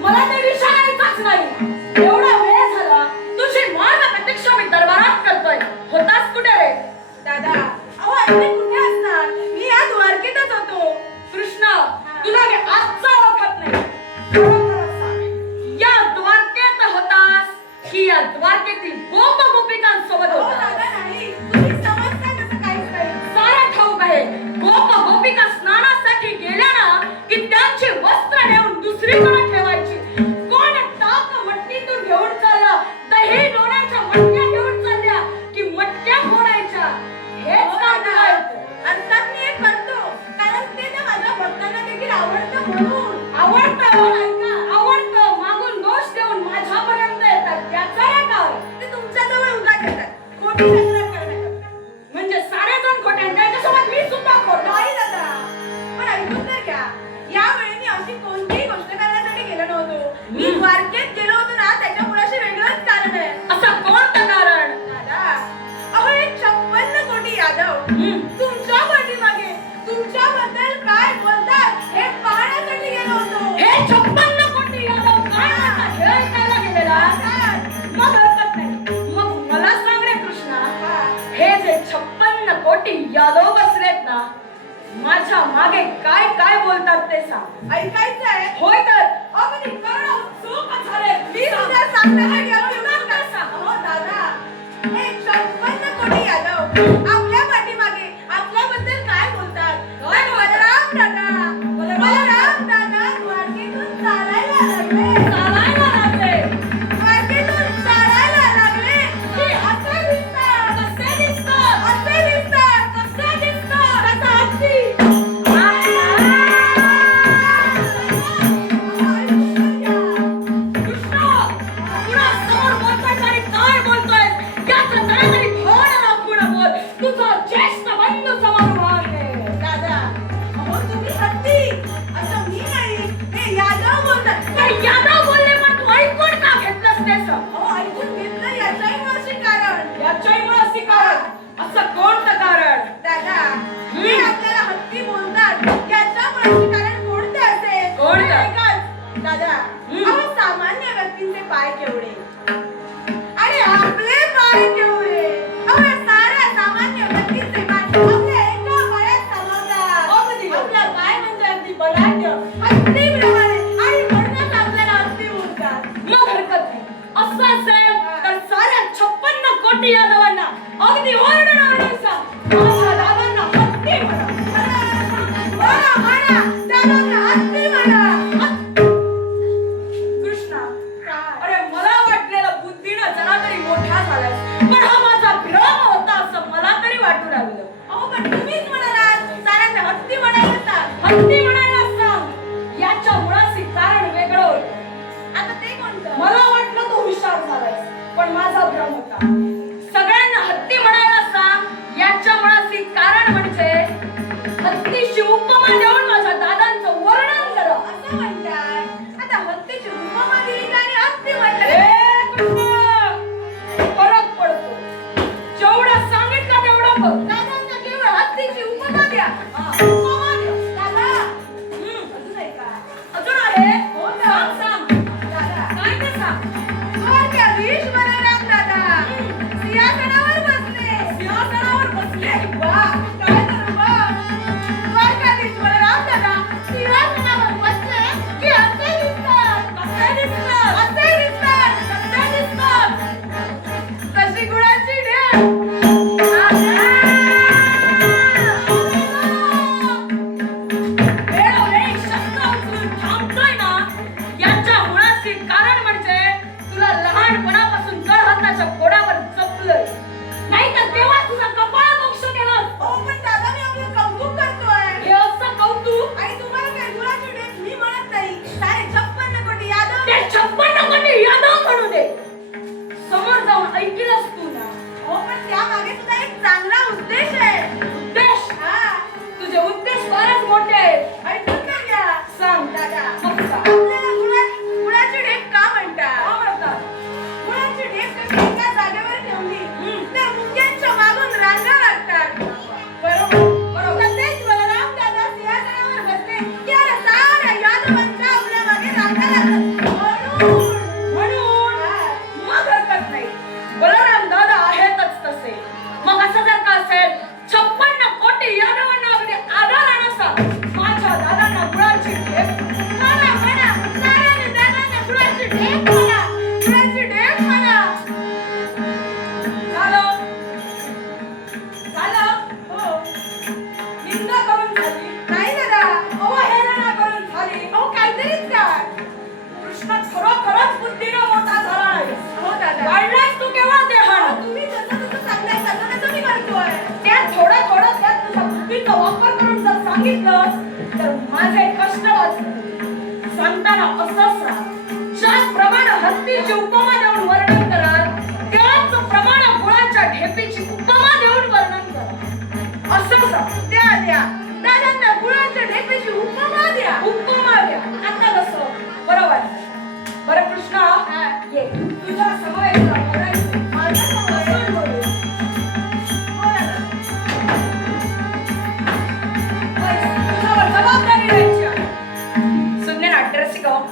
मला ते विचारायचंच नाही. एवढा वेळ झाला तुझी मान प्रतीक्षा मी दरबारात करतोय. होतास कुठे रे? दादा अहो अरे कुठे असणार? मी या द्वारकेतच होतो. कृष्णा तुला मी आजचा ओळखत नाही. खरोखर सांग, या द्वारकेत होतास की या द्वारकेतील गोप गोपिकांसोबत अहो होतास? दादा नाही, तुम्ही समजता कसं काहीच नाही. सारं ठाऊक आहे. गोप गोपिका स्नानासाठी गेल्या ना की त्यांची वस्त्र नेऊन दुसरीकडे ठेवायची. कोण टाक मटणीतून घेऊन चालला, दही लोण्याच्या मटक्या घेऊन चालल्या की मटक्या फोडायच्या. हेच काम तुला येतं. अर्थात मी हे करतो कारण ते ना माझ्या भक्तांना देखील आवडतं म्हणून. आवडतं मागून दोष देऊन माझ्यापर्यंत येतात. त्याचा काय काय? ते तुमच्याजवळ उगाच येतात. खोटी तक्रार करण्याकरता. म्हणजे सारे जण खोटे आणि त्याच्यासोबत मी सुद्धा खोटं. नाही दादा, पण ऐकून तर घ्या. यावेळी मी अशी कोणतीही गोष्ट करण्यासाठी गेलो नव्हतो. मी द्वारकेत गेलो होतो ना, त्याच्यामुळे असे वेगळंच कारण आहे. असं कोणतं कारण? दादा अहो एक 56 कोटी यादव तुमच्या पाठीमागे तुमच्याबद्दल काय बोलतात हे पाहण्यासाठी गेलो होतो. हे 56 कोटी यादव काय म्हणतात हे ऐकायला गेलेला? मग हरकत नाही. मग मला सांग रे कृष्णा, हे जे 56 कोटी यादव बसलेत ना, माझ्या मागे काय काय बोलतात ते सांग. ऐकायचं आहे? होय तर अगदी कर्ण चूक झाले. मी तुझ्या सांगण्यासाठी अहो दादा एक 56 कोटी यादव आपल्या पाठीमागे आपल्याबद्दल काय बोलतात? बलराम दादा द्वारकेतून चालायला लागले. द्वारकेतून चालायला लागले की असे दिसतात. कसा हत्ती. कृष्णा, पुन्हा समोर बोलतोयस आणि काय बोलतोयस याचं जरा तरी भान राखून बोल. तुझा ज्येष्ठ बंधू समोर आहे. दादा अहो तुम्ही हत्ती असं मी नाही, हे यादव बोलतात. पण यादव बोलले पण तू ऐकून का घेतलंस ते सांग. अहो ऐकून घेतलं याचाही माझे कारण. याच्याही मुळे अशी कारण. असं कोणतं कारण? दादा हे आपल्याला हत्ती बोलतात याच्यामुळे कारण कोणते असेल? कोणतं? ऐकाच दादा अहो सामान्य व्यक्तींचे पाय केवढे आणि आपले पाय केवढे. अहो या साऱ्या सामान्य व्यक्तींचे पाय आपल्या एका पायात सामावतात. आपला पाय म्हणजे अगदी बलाढ्य हत्तीप्रमाणे आणि म्हणूनच आपल्याला हत्ती बोलतात. मग हरकत नाही. असं असेल तर साऱ्या 56 कोटी यादवांना अगदी ओरडून ओरडून सांग, माझ्या दादांना हत्ती म्हणा. म्हणा दादांना हत्ती म्हणा. कृष्णा, अरे मला वाटलेलं बुद्धीनं जरा तरी मोठा झालाय, पण हा माझा भ्रम होता असं मला तरी वाटू लागलं. अहो पण तुम्हीच म्हणालात साऱ्यांना हत्ती म्हणायला सांग. हत्ती म्हणायला सांग. याच्या मुळाशी कारण वेगळं होतं. आता ते कोणतं? मला वाटलं तू हुशार झालायस, पण माझा भ्रम होता. सगळ्यांना हत्ती म्हणायला सांग याच्या मुळाशी कारण म्हणजे हत्तीची उपमा देऊन माझ्या दादांचं वर्णन कर. असं म्हणतात. आता हत्तीची उपमा दिली का आणि हत्ती म्हटलं? ए कृष्णा, फरक पडतो. जेवढं सांगितलं तेवढं बघ. दादांना केवळ हत्तीची उपमा द्या. उपमा द्या. दादा अजून आहे का? अजून आहे? हो ना. सांग सांग. दादा काय ते सांग. द्वारकाधीश बलराम दादा सांगितलं तर माझे कष्ट वाचले. संतांना असं सांग, ज्याप्रमाणे हत्तीची उपमा देऊन वर्णन कराल त्याचप्रमाणे गुळाच्या ढेपीची उपमा देऊन वर्णन करा. असं सांग. द्या दादांना गुळाच्या ढेपेची